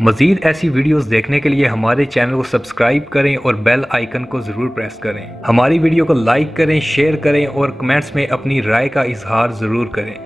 मज़ीद ऐसी वीडियोस देखने के लिए हमारे चैनल को सब्सक्राइब करें और बेल आइकन को ज़रूर प्रेस करें। हमारी वीडियो को लाइक करें, शेयर करें और कमेंट्स में अपनी राय का इजहार ज़रूर करें।